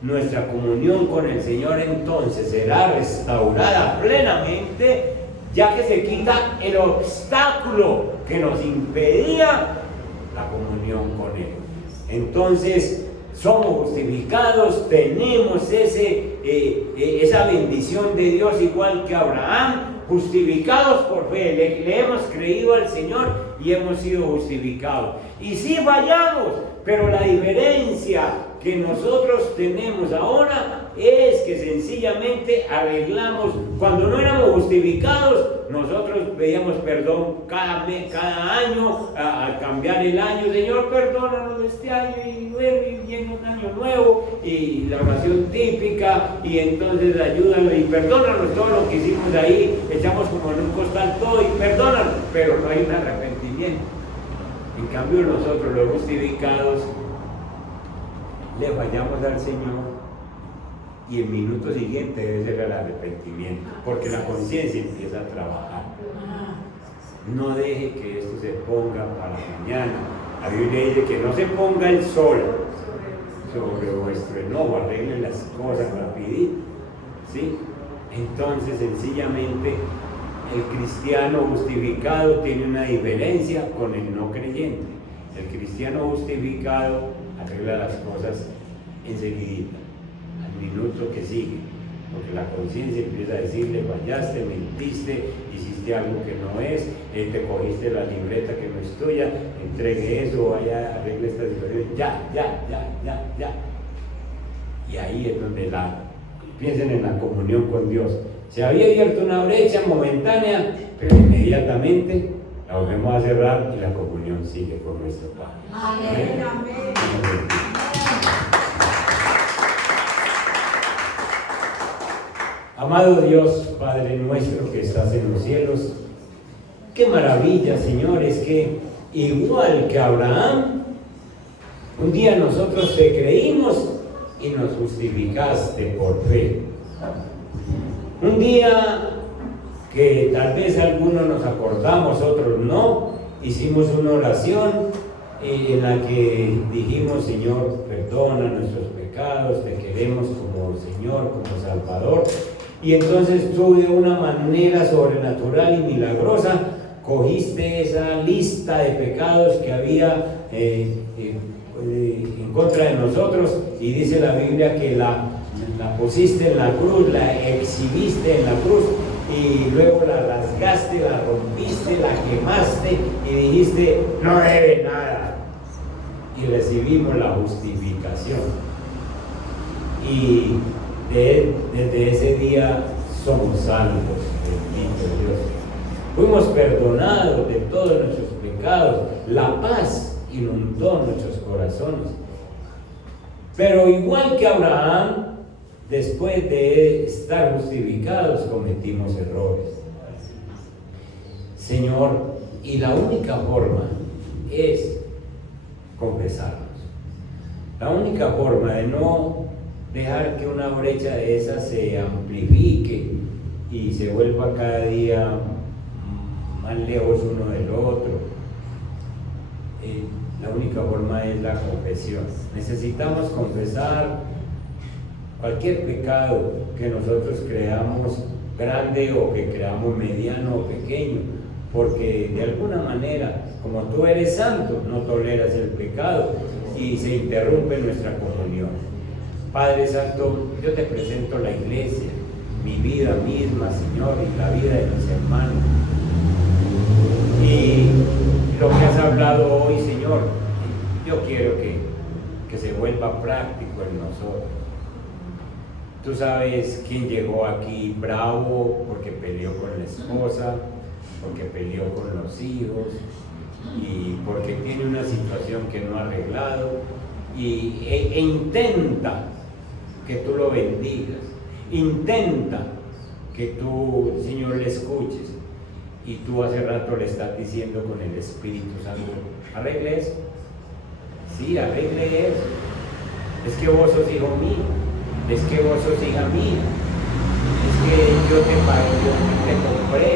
Nuestra comunión con el Señor entonces será restaurada plenamente, ya que se quita el obstáculo que nos impedía la comunión con Él. Entonces, somos justificados, tenemos esa bendición de Dios igual que Abraham, justificados por fe, le hemos creído al Señor y hemos sido justificados. Y sí fallamos, pero la diferencia que nosotros tenemos ahora es que sencillamente arreglamos. Cuando no éramos justificados, nosotros pedíamos perdón cada año, al cambiar el año: Señor, perdónanos de este año, y viene un año nuevo, y la oración típica, y entonces ayúdanos y perdónanos todo lo que hicimos ahí, echamos como en un costal todo y perdónanos, pero no hay un arrepentimiento. En cambio, nosotros los justificados le fallamos al Señor y el minuto siguiente debe ser el arrepentimiento, porque la conciencia empieza a trabajar. No deje que esto se ponga para mañana. La Biblia dice que no se ponga el sol sobre vuestro enojo, arregle las cosas rapidito, ¿sí? Entonces, sencillamente, el cristiano justificado tiene una diferencia con el no creyente. El cristiano justificado arregla las cosas enseguida, al minuto que sigue, porque la conciencia empieza a decirle: fallaste, mentiste, hiciste algo que no es, te cogiste la libreta que no es tuya, entregue eso, vaya, arregle esta situación, ya. Y ahí es donde piensen en la comunión con Dios. Se había abierto una brecha momentánea, pero inmediatamente la volvemos a cerrar y la comunión sigue con nuestro Padre. Amén. Amén. Amado Dios, Padre nuestro que estás en los cielos, qué maravilla, Señor, es que igual que Abraham, un día nosotros te creímos y nos justificaste por fe. Un día que tal vez algunos nos acordamos, otros no, hicimos una oración en la que dijimos: Señor, perdona nuestros pecados, te queremos como Señor, como Salvador. Y entonces tú, de una manera sobrenatural y milagrosa, cogiste esa lista de pecados que había en contra de nosotros, y dice la Biblia que la pusiste en la cruz, la exhibiste en la cruz, y luego la rasgaste, la rompiste, la quemaste y dijiste: no debe nada. Y recibimos la justificación. Y desde ese día somos salvos, bendito Dios. Fuimos perdonados de todos nuestros pecados. La paz inundó nuestros corazones. Pero igual que Abraham, después de estar justificados, cometimos errores. Señor, y la única forma es confesarnos. La única forma de no dejar que una brecha de esas se amplifique y se vuelva cada día más lejos uno del otro. La única forma es la confesión. Necesitamos confesar cualquier pecado que nosotros creamos grande o que creamos mediano o pequeño, porque de alguna manera, como tú eres santo, no toleras el pecado y se interrumpe nuestra comunión. Padre Santo, yo te presento la iglesia, mi vida misma, Señor, y la vida de mis hermanos. Y lo que has hablado hoy, Señor, yo quiero que se vuelva práctico en nosotros. Tú sabes quién llegó aquí bravo porque peleó con la esposa, porque peleó con los hijos y porque tiene una situación que no ha arreglado e intenta que tú lo bendigas, intenta que tú, Señor, le escuches, y tú hace rato le estás diciendo con el Espíritu Santo: arregle eso, sí, arregle eso, es que vos sos hijo mío, es que vos sos hija mía, es que yo te pagué, yo te compré,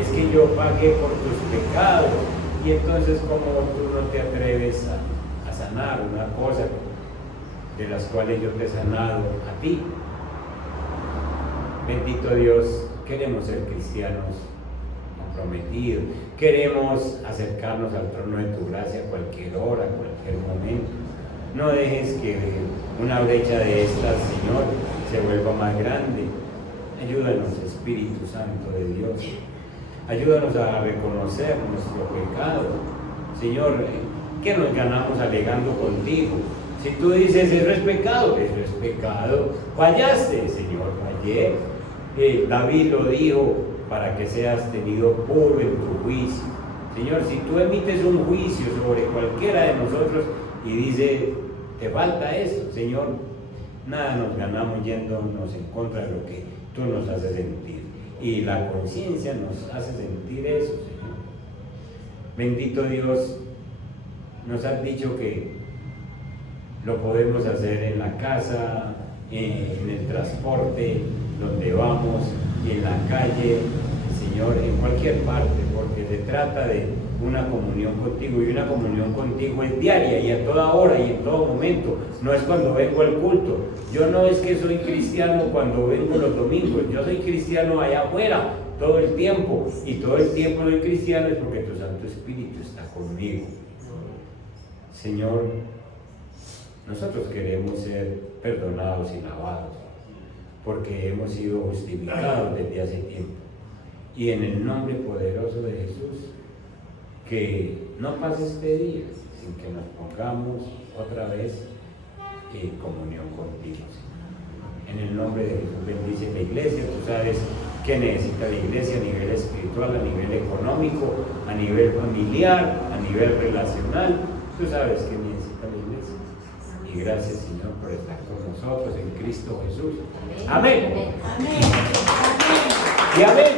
es que yo pagué por tus pecados. Y entonces, como tú no te atreves a sanar una cosa de las cuales yo te he sanado a ti. Bendito Dios, queremos ser cristianos comprometidos. Queremos acercarnos al trono de tu gracia a cualquier hora, a cualquier momento. No dejes que una brecha de estas, Señor, se vuelva más grande. Ayúdanos, Espíritu Santo de Dios. Ayúdanos a reconocer nuestro pecado. Señor, ¿qué nos ganamos alegando contigo? Si tú dices, eso es pecado, eso es pecado. Fallaste, Señor, fallé. David lo dijo, para que seas tenido puro en tu juicio. Señor, si tú emites un juicio sobre cualquiera de nosotros y dice, te falta esto, Señor, nada nos ganamos yéndonos en contra de lo que tú nos haces sentir. Y la conciencia nos hace sentir eso, Señor. Bendito Dios, nos has dicho que lo podemos hacer en la casa, en el transporte, donde vamos, y en la calle, Señor, en cualquier parte, porque se trata de una comunión contigo, y una comunión contigo es diaria y a toda hora y en todo momento. No es cuando vengo al culto. Yo no es que soy cristiano cuando vengo los domingos, yo soy cristiano allá afuera todo el tiempo, y todo el tiempo soy cristiano es porque tu Santo Espíritu está conmigo. Señor, nosotros queremos ser perdonados y lavados, porque hemos sido justificados desde hace tiempo. Y en el nombre poderoso de Jesús, que no pase este día sin que nos pongamos otra vez en comunión contigo, Señor. En el nombre de Jesús, bendice la iglesia. Tú sabes qué necesita la iglesia a nivel espiritual, a nivel económico, a nivel familiar, a nivel relacional. Tú sabes qué necesita la iglesia. Y gracias, Señor, por estar con nosotros en Cristo Jesús. Amén. Amén. Amén. Y amén.